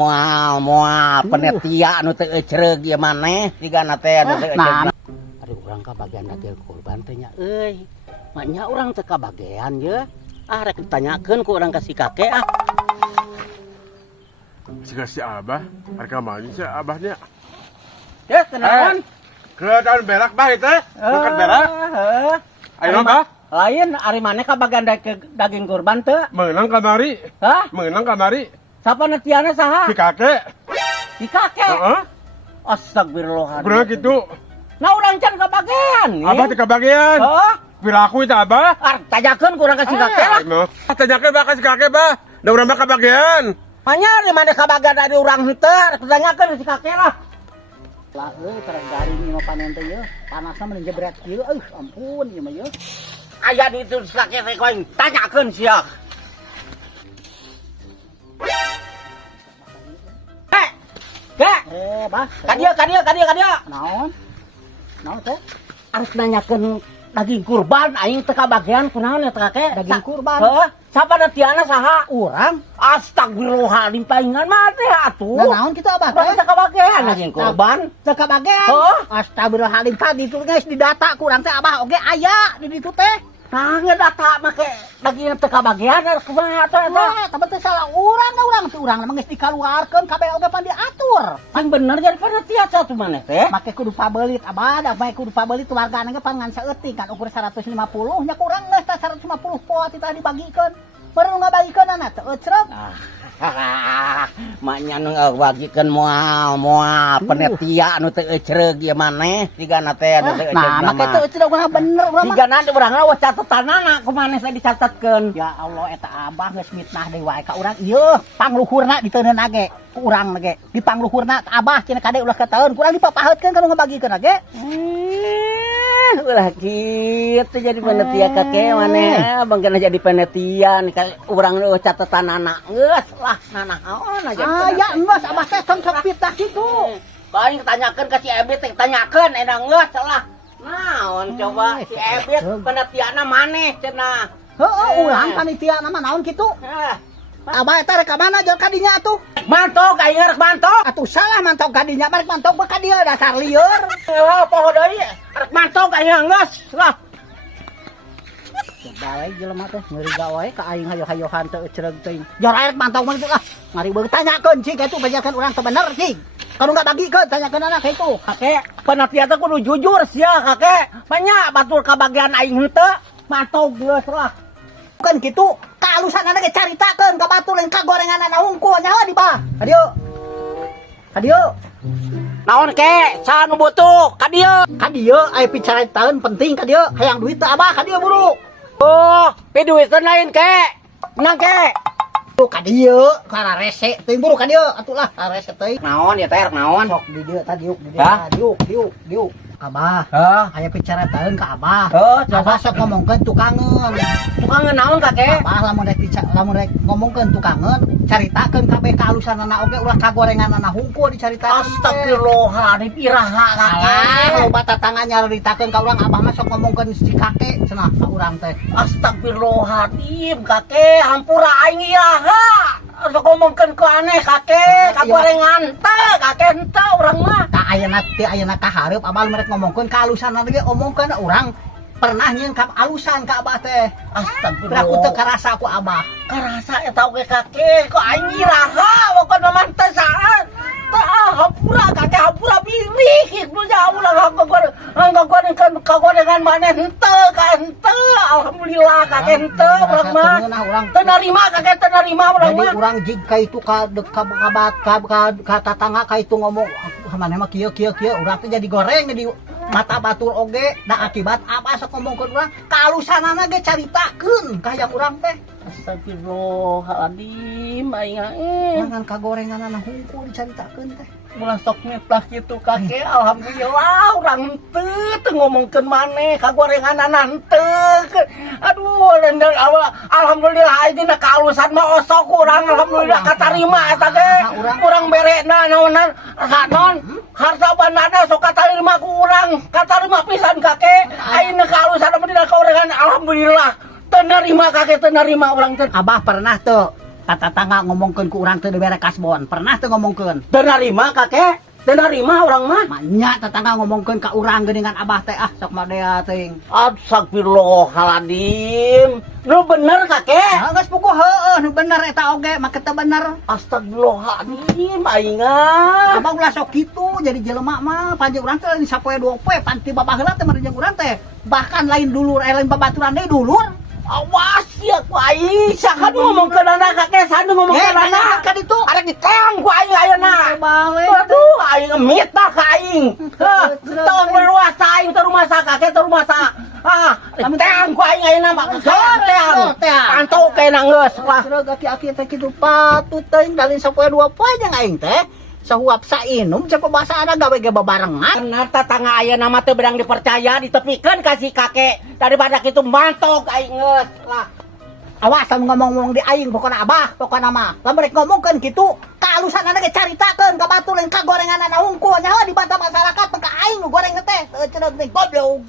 Moal penetia anu teu ecreug ieu maneh sigana teh anu teu ecreug. Ari urang ka bagian daging kurban teh nya euy. Maknya urang teu ka bagian ye. Ah rek ditanyakeun ku urang ka si kakek ah. Siga si Abah, harga mah si Abahnya. Ya kenaon? Kelihatan berak bah itu, bukan berak. Ayo bah. Lain ari maneh ka bagian daging kurban teu? Meunang kamari. Hah? Meunang kamari. Sapa netiana saha? Si kakek. Si kakek. Heeh. Astagfirullahaladzim. Kumaha kitu? Nah urang can ka bagian. Abah teh kabagian. Hah? Piraku itu Abah. Tanyakeun ku urang ka si kakek lah. Tanyakeun bah ka si kakek bah. Da urang mah kabagian. Hanya di mana kabagian dari urang henteu, tanyakeun si kakek lah. Lah euy terang garing ieu mah panen teh yeuh. Panasna meureun jebret kieu. Ampun ieu mah yeuh. Aya di itu si kakek teh koing tanyakeun sia. Bah. Kadia. Naon? Naon teh? Harus nanyakeun daging kurban aing teu kabagian kunaon ya teh kakek? Daging kurban. Heeh. Sapa netiana saha? Urang. Astagfirullahaladzim paingan mah teh atuh. Nah, naon kitu Abah teh? Teu kabagian daging kurban. Teu kabagian. Heeh. Astagfirullahaladzim tadi itu geus di data kurang teh Abah oge aya di ditu teh. Nah, ngedata make daging teu kabagian kumaha teh eta? Wah, tapi teh salah urang teh urang mah geus dikaluarkeun kabeh oge pan diatur. Sing bener jadi panitia satu maneh teh. Make kudu pabelit Abah, da make kudu pabelit wargana ge pan ngan saeuting kan ukur 150 nya kurang geus 150 poat tah dibagikeun. Baru ngabagikeunana teh ecreg. Maknya nu ngabagikeun moal penetia anu teu ecreug ieu maneh sigana teh anu teu ecreug. Nah, make teu ecreg mah bener urang mah. Sigana teh urang we catetanana kumaneh saya dicatetkeun. Ya Allah eta Abah geus mitnah deui wae ka urang ieu. Pangluhurna diteuneun age ku urang ge. Di pangluhurna Abah cenah kade ulah kataeun kurang dipapaheutkeun kanu ngabagikeun age. Ulah kitu jadi panitia kakek maneh abang kena jadi panitia nih urang nu catetanana geus lah nanaon aja. Ya geus Abah teh tong fitnah kitu. Paling tanyakeun ka si Ebit teh tanyakeun edan geus lah. Naon coba si Ebit panitiana maneh cenah. Heeh, urang panitia mah naon kitu? Abah eta rek ka mana jeung kadinya atuh? Mantok aing rek mantok. Atuh salah mantok kadinya, barek mantok be ka dieu dasar lieur. Poho deui rek mantok aing geus lah. Balai jelema teh ngeurig wae ka aing hayo-hayohan teu ecreg teuing. Jor rek mantok mah ah. Ngari beung tanyakeun cing kitu banyakan urang teu bener cing. Kanu enggak bagikeun tanyakeun anak kitu. Kakek, panitia teh kudu jujur sia kakek. Banyak batur ka bagian aing henteu. Mantok geus lah. Bukan gitu, kealusanana ge caritakeun ka batur lain ka gorenganana hungkul nyaho di bah. Kadieu. Naon ke? Saha nu butuh? Ka dieu. Kadieu aya picaritaeun penting kadieu. Hayang duit teh Abah kadieu buru. Oh, pi duit lain ke? Menang ke? Kadieu, kana rese teuing buru kadieu atuh lah, rese teuing. Naon ya teh naon? Sok di dieu tah diuk di dieu. Hah? Diuk. Abah, aya picaritaeun ka Abah. Abah sok ngomongkeun tukangeun. Tukangeun naon kakek? Abah lamun rek ngomongkeun tukangeun, caritakeun kabeh kaalusanana oge ulah kagorenganana hungkul dicaritakeun. Astagfirullahaladzim iraha kakek. Loba tatangga nyaritakeun ka urang Abah mah sok ngomongkeun si kakek cenah ka urang teh. Astagfirullahaladzim kakek, hampura aing iraha. Sok ngomongkeun ku aneh kakek, kagorengan teh kakek henteu urang mah. Ka ayeuna ka hareup Abah merek ngomongkeun kaalusanana ge omongkeun urang pernah nyieun ka alusan ka Abah teh. Astagfirullah. Aku teu karasa ku Abah. Karasa eta oge kakek, kok aing iraha pokona mah teh saha. Tah hampura kakek hampura birih kitu nya ulah kagorengan maneh henteu ka henteu. Alhamdulillah kakek henteu urang mah. Teu narima kakek teu narima urang mah. Jadi urang jig ka itu ka tatangga ka itu ngomong maneh mah kieu urang teh jadi goreng jadi mata batur oge da akibat apa sok ngomongkeun urang kaalusanana ge caritakeun ka hayang urang teh. Astagfirullahaladzim aing Jangan kagorenganana hungkul dicaritakeun teh. Ulah sok mitlah kitu kakek. Alhamdulillah urang henteu ngomongkeun maneh kagorenganana henteu. Aduh alhamdulillah ayeuna kaalusan mah osok urang alhamdulillah katarima eta ge. Urang berena naonan harta bandana sok katarima ku urang. Katarima pisan kakek. Ayeuna kaalusan mah dina kagorengan alhamdulillah. Teu narima kakek teu narima urang teh. Abah pernah tuh Tatangga ngomongkeun ku urang teu dibere kasbon. Pernah teu ngomongkeun? Teu narima kakek, teu narima orang mah. Nya tatangga ngomongkeun ka urang geuningan abah teh sok madea teuing. Astagfirullahaladzim. Nu bener kakek. Geus puguh heueuh nu bener eta oge make teu bener. Astagfirullahaladzim aingah. Abang ulah sok kitu jadi jelema mah panjang urang teh lain sapoe dua poe panti babaheula teh meureun urang teh. Bahkan lain dulur lain babaturan deui dulur. Awas ya ku aing. Saha nu ngomongkeun anak kakek, saha nu ngomongkeun anak. Ka ditu. Arek diteang ku aing ayeuna. Balik. Aduh, aing mita ka aing. Tong berluasa aing teu rumah sa kakek teu rumah sa. Teang ku aing ayeuna mah teang. Pantau kena geus. Wah, Seureug aki-aki teh kitu patut teuing dalin sapoe dua poe jeung aing teh. Sahuap sainum cek bahasana gawe ge babarengan. bener tetangga ayeuna mah teu bedang dipercaya, ditepikeun ka si kakek daripada kitu mantok aing geus. Lah, Awas lamun ngomong-ngomong di aing pokona abah, pokona mah. Lamun rek ngomongkeun kitu, kaalusanana ge caritakeun ka batu lain ka gorenganana hungkul nya dibantah masyarakat teu ka aing nu goreng teh. Teu cenah goblok.